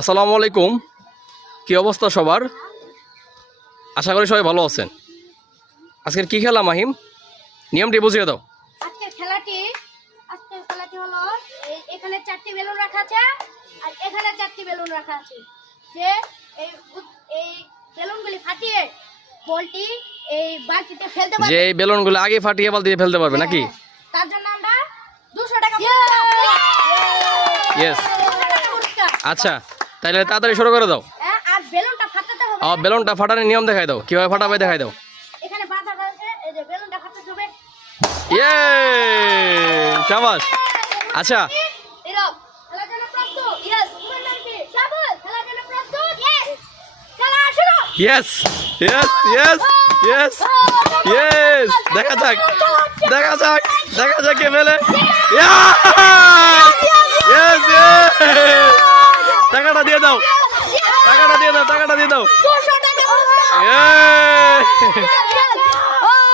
আসসালামু আলাইকুম। কি অবস্থা সবার? আশা করি সবাই ভালো আছেন। আজকের কি খেলা মাহিম? নিয়মটি বুঝিয়ে দাও। আজকের খেলাটি হলো এখানে 4টি বেলুন রাখা আছে আর এখানে 4টি বেলুন রাখা আছে। যে এই বেলুনগুলি ফাটিয়ে বলটি এই বালতিতে ফেলতে পারবে। যে এই বেলুনগুলো আগে ফাটিয়ে বালতিতে ফেলতে পারবে নাকি? তার জন্য আমরা 200 টাকা ইয়েস। আচ্ছা, তাহলে তাড়াতাড়ি শুরু করে দাও। আর বেলুনটা ফাটাতে হবে। বেলুনটা ফাটানোর নিয়ম দেখাই দাও, কিভাবে ফাটাবে দেখাই দাও। এখানে বাধা আছে, এই যে বেলুনটা ফাটাতে হবে। ইয়ে! শাবাশ। আচ্ছা, এরকম খেলার জন্য প্রস্তুত? ইয়েস। তোমার নাম কি? শাবাশ। খেলার জন্য প্রস্তুত? ইয়েস। খেলা শুরু। Yes yes yes yes yes. দেখা যাক দেখা যাক দেখা যাক কে ফেলে। Yes yes. টাকাটা দিয়ে দাও, টাকাটা দিয়ে দাও, টাকাটা দিয়ে দাও। 200 টাকা পুরস্কার। ইয়ে!